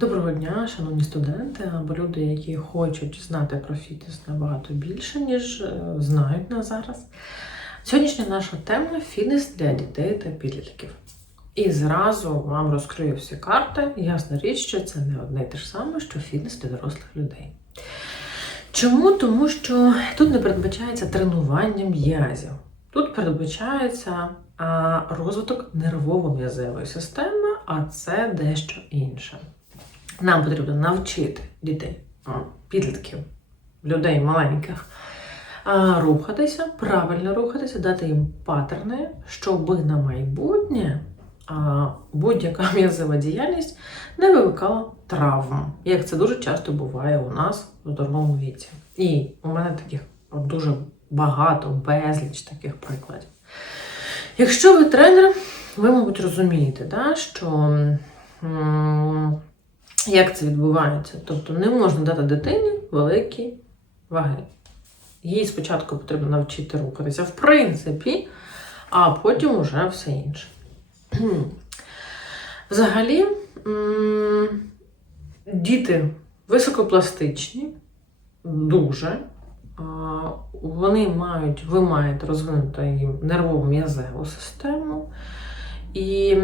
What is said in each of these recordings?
Доброго дня, шановні студенти або люди, які хочуть знати про фітнес набагато більше, ніж е, знають на зараз. Сьогоднішня наша тема фітнес для дітей та підлітків. І зразу вам розкрию всі карти. Ясна річ, що це не одне й те ж саме, що фітнес для дорослих людей. Чому? Тому що тут не передбачається тренування м'язів. Тут передбачається розвиток нервово-м'язевої системи, а це дещо інше. Нам потрібно навчити дітей, підлітків, людей маленьких рухатися, правильно рухатися, дати їм паттерни, щоб на майбутнє будь-яка м'язова діяльність не викликала травм, як це дуже часто буває у нас в здоровому віці. І у мене таких дуже багато, безліч таких прикладів. Якщо ви тренер, ви, мабуть, розумієте, да, що як це відбувається? Тобто не можна дати дитині великі ваги. Їй спочатку потрібно навчити рухатися, в принципі, а потім уже все інше. Взагалі, діти високопластичні, дуже. Вони мають, ви маєте розвинути їм нервову м'язеву систему. І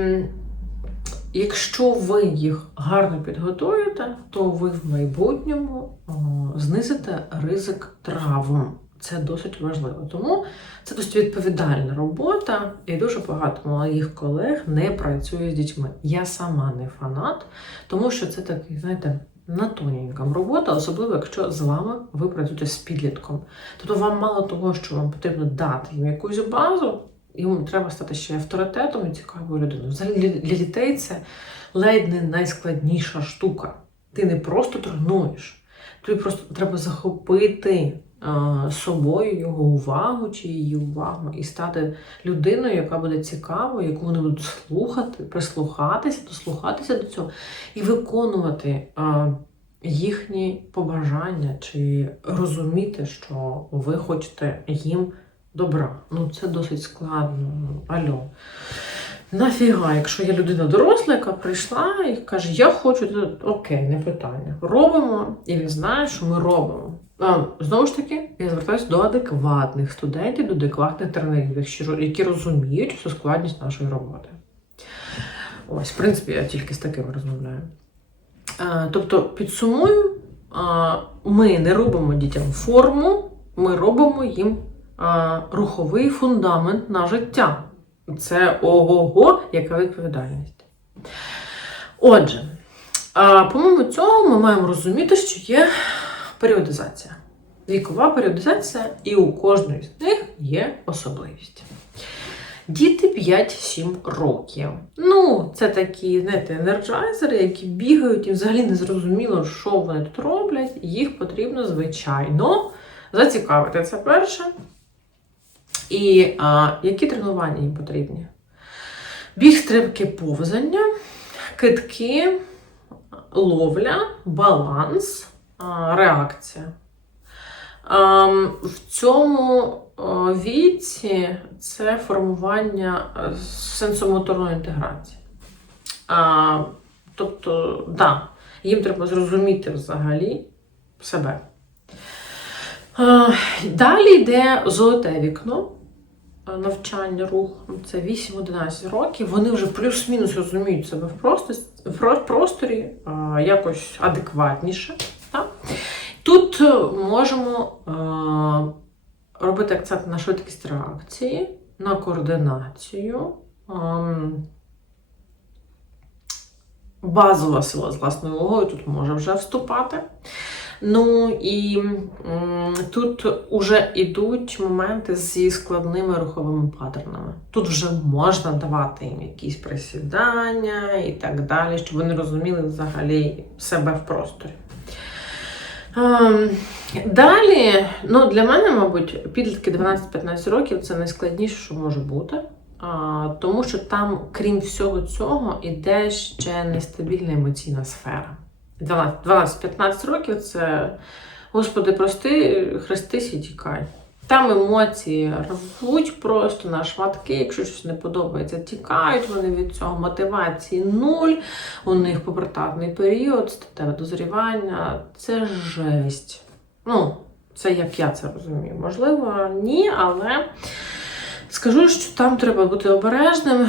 якщо ви їх гарно підготуєте, то ви в майбутньому знизите ризик травм. Це досить важливо. Тому це досить відповідальна робота, і дуже багато моїх колег не працює з дітьми. Я сама не фанат, тому що це такий, знаєте, на тоненькому робота, особливо якщо з вами ви працюєте з підлітком. Тобто вам мало того, що вам потрібно дати їм якусь базу, йому треба стати ще авторитетом і цікавою людиною. Взагалі для, дітей це ледь не найскладніша штука. Ти не просто тренуєш, тобі просто треба захопити е, собою його увагу чи її увагу і стати людиною, яка буде цікавою, яку вони будуть слухати, прислухатися, дослухатися до цього і виконувати е, їхні побажання, чи розуміти, що ви хочете їм добра. Ну це досить складно. Алло. Нафіга, якщо є людина доросла, яка прийшла і каже, я хочу, окей, не питання. Робимо, і він знає, що ми робимо. А, знову ж таки, я звертаюся до адекватних студентів, до адекватних тренерів, які- розуміють всю складність нашої роботи. Ось, в принципі, я тільки з такими розмовляю. А, тобто, підсумую, а, ми не робимо дітям форму, ми робимо їм руховий фундамент на життя. Це ого-го, яка відповідальність. Отже, помимо цього, ми маємо розуміти, що є періодизація. Вікова періодизація, і у кожної з них є особливість. Діти 5-7 років. Ну, це такі, знаєте, енерджайзери, які бігають і взагалі не зрозуміло, що вони тут роблять. Їх потрібно, звичайно, зацікавити. Це перше. І а, які тренування їм потрібні? Біг, стрибки, повзання, китки, ловля, баланс, а, реакція. Ам, В цьому віці це формування е, сенсомоторної інтеграції. А, Тобто, да, їм треба зрозуміти взагалі себе. А, Далі йде золоте вікно а, навчання руху. Це 8-11 років. Вони вже плюс-мінус розуміють себе в просторі, в просторі якось адекватніше. Так? Тут е, можемо е, робити акцент на швидкість реакції, на координацію. ем, Базова сила з власною вагою тут може вже вступати. Ну і м, тут вже йдуть моменти зі складними руховими паттернами. Тут вже можна давати їм якісь присідання і так далі, щоб вони розуміли взагалі себе в просторі. Ем, Далі, ну для мене, мабуть, підлітки 12-15 років це найскладніше, що може бути. Тому що там, крім всього цього, іде ще нестабільна емоційна сфера. 12 12-15 років це, господи, прости, хрестись і тікай. Там емоції рвуть просто на шматки, якщо щось не подобається, тікають вони від цього. Мотивації нуль, у них пубертатний період, статеве дозрівання це жесть. Ну, це як я це розумію. Можливо, ні, але скажу, що там треба бути обережним.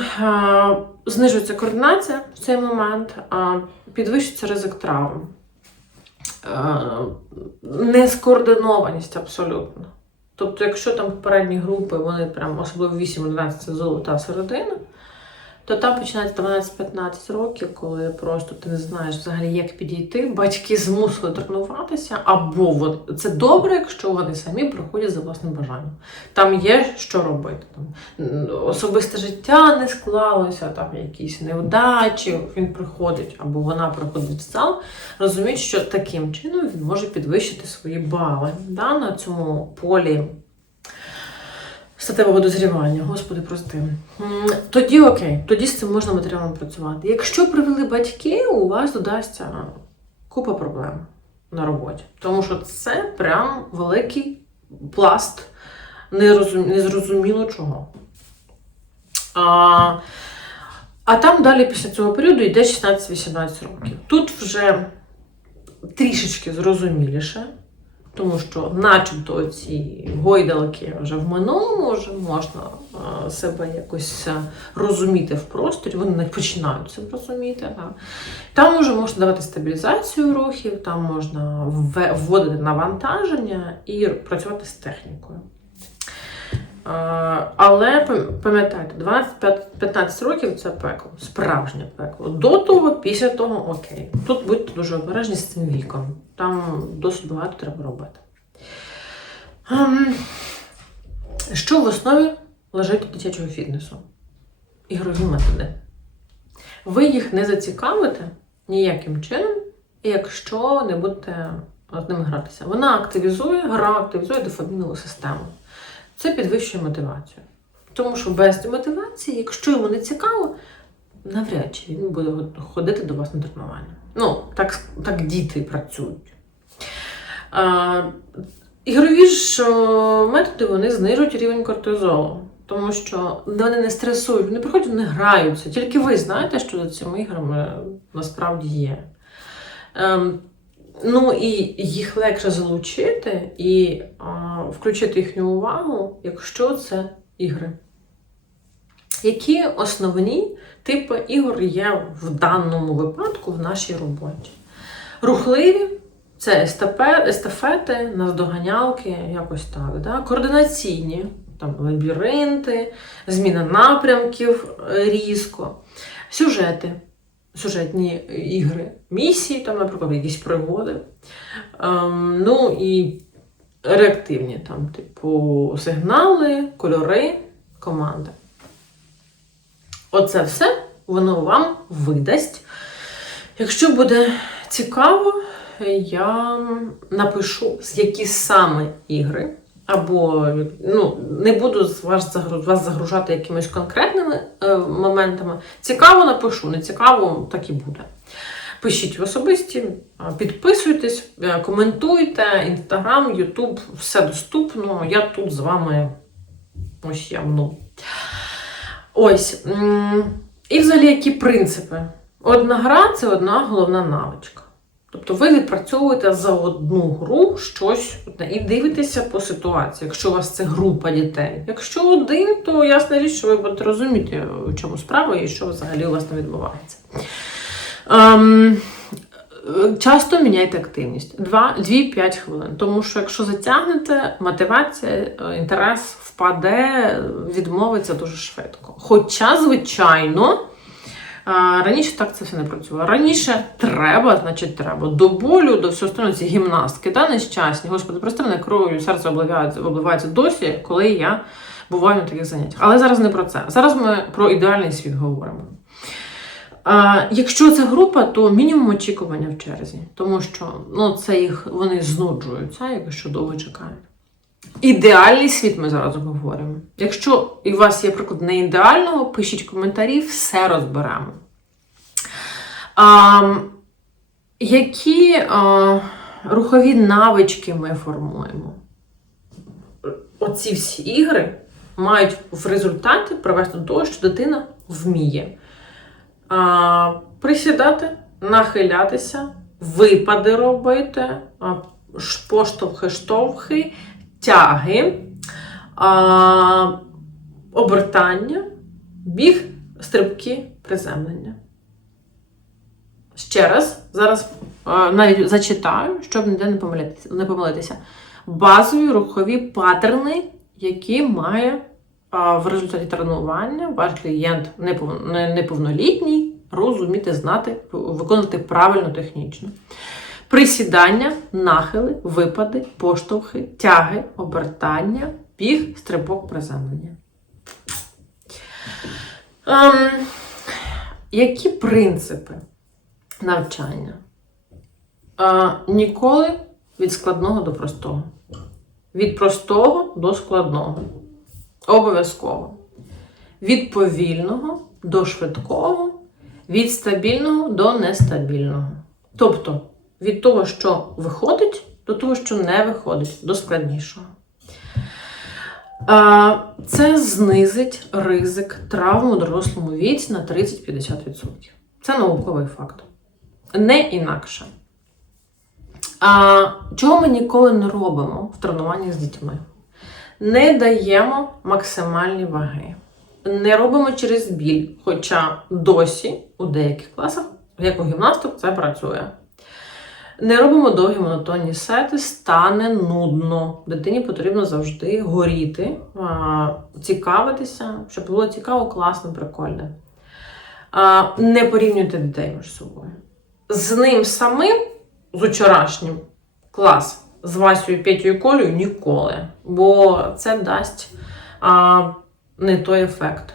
Знижується координація в цей момент, а підвищується ризик травм. Нескоординованість абсолютно. Тобто, якщо там попередні групи, вони прям особливо 8-11 це золота середина, то там починається 12-15 років, коли просто ти не знаєш взагалі, як підійти. Батьки змусили тренуватися, або от, це добре, якщо вони самі приходять за власним бажанням. Там є що робити. Там особисте життя не склалося, там якісь невдачі. Він приходить, або вона приходить в зал, розуміють, що таким чином він може підвищити свої бали да, на цьому полі статевого дозрівання. Господи, прости. Тоді окей, тоді з цим можна матеріалом працювати. Якщо привели батьки, у вас додасться купа проблем на роботі. Тому що це прям великий пласт незрозуміло чого. А, а там далі після цього періоду йде 16-18 років. Тут вже трішечки зрозуміліше, тому що, начебто, ці гойдалки вже в минулому вже можна себе якось розуміти в просторі, вони навіть починають це розуміти. Да. Там вже можна давати стабілізацію рухів, там можна вводити навантаження і працювати з технікою. Але пам- пам'ятайте, 12-15 років це пекло, справжнє пекло. До того, після того окей. Тут будьте дуже обережні з цим віком. Там досить багато треба робити. Ем, Що в основі лежить дитячого фітнесу? Ігрові методи. Ви їх не зацікавите ніяким чином, якщо не будете з ними гратися. Вона активізує, гра активізує дофамінову систему. Це підвищує мотивацію. Тому що без мотивації, якщо йому не цікаво, навряд чи він буде ходити до вас на тренування. Ну, так, так діти працюють. Ігрові ж методи вони знижують рівень кортизолу. Тому що вони не стресують, вони приходять, вони граються. Тільки ви знаєте, що за цими іграми насправді є. Ну і їх легше залучити і а, включити їхню увагу, якщо це ігри. Які основні типи ігор є в даному випадку в нашій роботі? Рухливі це естафети, наздоганялки, якось так. Да? Координаційні, там лабіринти, зміна напрямків е, різко, сюжети сюжетні ігри, місії, там, наприклад, якісь пригоди. Ем, ну і реактивні, там, типу, сигнали, кольори, команди. Оце все воно вам видасть. Якщо буде цікаво, я напишу, які саме ігри. Або ну, не буду вас, вас загружати якимись конкретними е, моментами. Цікаво напишу, не цікаво, так і буде. Пишіть в особисті, підписуйтесь, е, коментуйте, інстаграм, ютуб, все доступно. Я тут з вами ось я. Ось. І взагалі, які принципи? Одна гра це одна головна навичка. Тобто ви відпрацьовуєте за одну гру щось одне і дивитеся по ситуації, якщо у вас це група дітей. Якщо один, то ясна річ, що ви будете розуміти, в чому справа і що взагалі у вас там відбувається. Ем, часто міняйте активність 2-5 хвилин. Тому що якщо затягнете, мотивація, інтерес впаде, відмовиться дуже швидко. Хоча, звичайно. Раніше так це все не працювало. Раніше треба, значить треба. До болю, до всього остального ці гімнастки, та нещасні. Господи, прости мене кров'ю, серце обливається досі, коли я буваю на таких заняттях. Але зараз не про це. Зараз ми про ідеальний світ говоримо. А, якщо це група, то мінімум очікування в черзі, тому що ну, це їх вони знуджуються, якщо довго чекають. Ідеальний світ ми зараз говоримо. Якщо у вас є приклад не ідеального, пишіть коментарі, все розберемо. А, які а, рухові навички ми формуємо? оці всі ігри мають в результаті привести до того, що дитина вміє а, присідати, нахилятися, випади робити, а, поштовхи, штовхи, тяги, а, обертання, біг, стрибки, приземлення. Ще раз, зараз а, навіть зачитаю, щоб ніде не помилитися. Не помилитися. Базові рухові паттерни, які має а, в результаті тренування ваш клієнт неповнолітній розуміти, знати, виконувати правильно технічно. Присідання, нахили, випади, поштовхи, тяги, обертання, біг, стрибок, приземлення. Ем, які принципи навчання? Е, ніколи від складного до простого. Від простого до складного. Обов'язково. Від повільного до швидкого, від стабільного до нестабільного. Тобто від того, що виходить, до того, що не виходить, до складнішого. Це знизить ризик травм у дорослому віці на 30-50%. Це науковий факт. Не інакше. А, чого ми ніколи не робимо в тренуванні з дітьми? Не даємо максимальні ваги. Не робимо через біль, хоча досі у деяких класах, як у гімнасток, це працює. Не робимо довгі монотонні сети, стане нудно. Дитині потрібно завжди горіти, цікавитися, щоб було цікаво, класно, прикольно. Не порівнюйте дітей між собою. З ним самим, з учорашнім, клас з Васею, Петю і Колею ніколи. Бо це дасть а, не той ефект.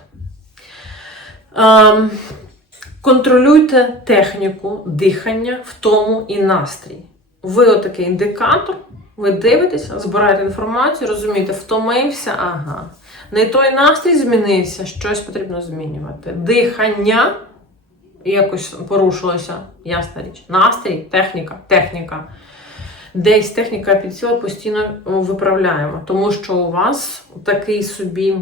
А, Контролюйте техніку дихання, втому і настрій. Ви отакий індикатор, ви дивитеся, збираєте інформацію, розумієте, втомився, ага. Не той настрій змінився, щось потрібно змінювати. Дихання якось порушилося, ясна річ. Настрій, техніка, техніка. Десь техніка підсіла, постійно виправляємо, тому що у вас такий собі,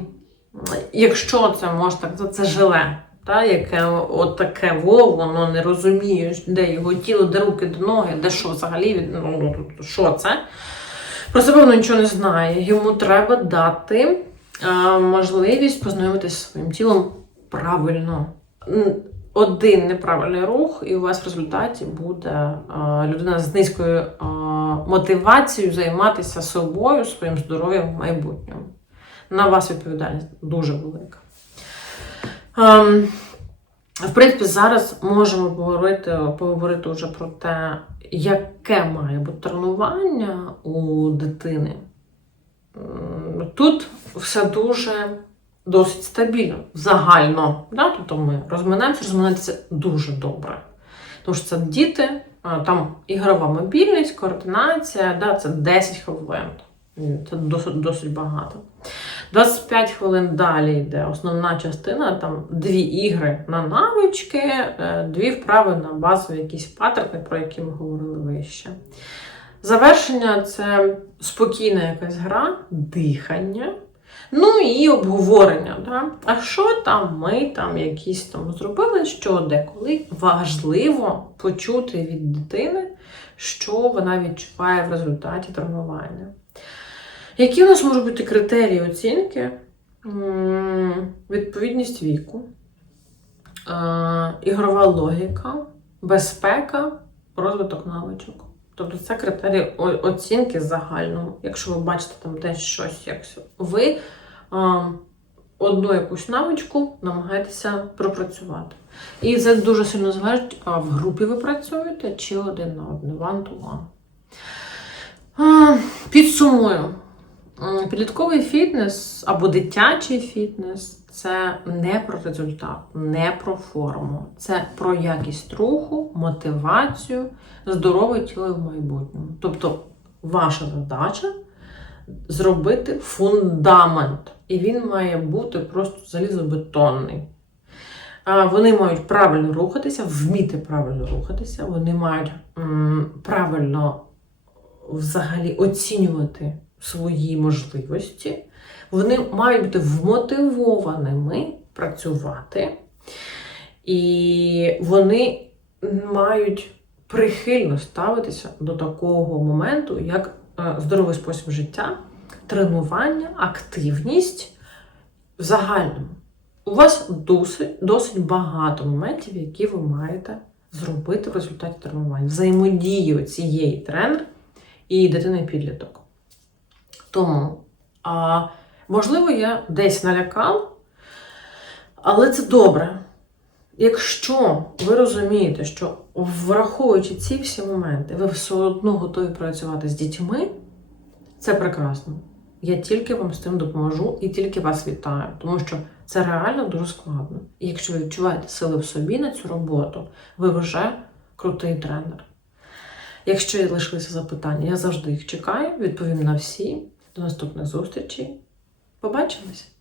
якщо це можна так, це жиле та, яке от таке во, воно не розуміє, де його тіло, де руки, де ноги, де що взагалі, ну, ну, що це. Про себе воно нічого не знає. Йому треба дати а, можливість познайомитися своїм тілом правильно. Один неправильний рух, і у вас в результаті буде а, людина з низькою а, мотивацією займатися собою, своїм здоров'ям в майбутньому. На вас відповідальність дуже велика. Ем, в принципі, зараз можемо поговорити, поговорити вже про те, яке має бути тренування у дитини. Тут все дуже досить стабільно, загально. Да? Тобто ми розминаємося, розминатися дуже добре. Тому що це діти, там ігрова мобільність, координація, да? це 10 хвилин. Це досить, досить багато. 25 хвилин далі йде основна частина, там дві ігри на навички, е, дві вправи на базові якісь паттерни, про які ми говорили вище. Завершення це спокійна якась гра, дихання. Ну і обговорення. Да? А що там ми там якісь там зробили, що деколи важливо почути від дитини, що вона відчуває в результаті тренування. Які у нас можуть бути критерії оцінки? Відповідність віку, е, ігрова логіка, безпека, розвиток навичок. Тобто це критерії оцінки загально. Якщо ви бачите там десь щось, як ви е, одну якусь навичку намагаєтеся пропрацювати. І це дуже сильно залежить, а в групі ви працюєте чи один на один, one to one. Підсумую. М, Підлітковий фітнес або дитячий фітнес це не про результат, не про форму. Це про якість руху, мотивацію, здорове тіло в майбутньому. Тобто, ваша задача зробити фундамент. І він має бути просто залізобетонний. Вони мають правильно рухатися, вміти правильно рухатися, вони мають правильно взагалі оцінювати свої можливості, вони мають бути вмотивованими працювати, і вони мають прихильно ставитися до такого моменту, як е, здоровий спосіб життя, тренування, активність в загальному. У вас досить, досить багато моментів, які ви маєте зробити в результаті тренувань. Взаємодію цієї тренер і дитини-підліток. Тому, а, можливо, я десь налякала, але це добре. Якщо ви розумієте, що враховуючи ці всі моменти, ви все одно готові працювати з дітьми, це прекрасно. Я тільки вам з тим допоможу і тільки вас вітаю, тому що це реально дуже складно. І якщо ви відчуваєте сили в собі на цю роботу, ви вже крутий тренер. Якщо лишилися запитання, я завжди їх чекаю, відповім на всі. До наступних зустрічей. Побачимось!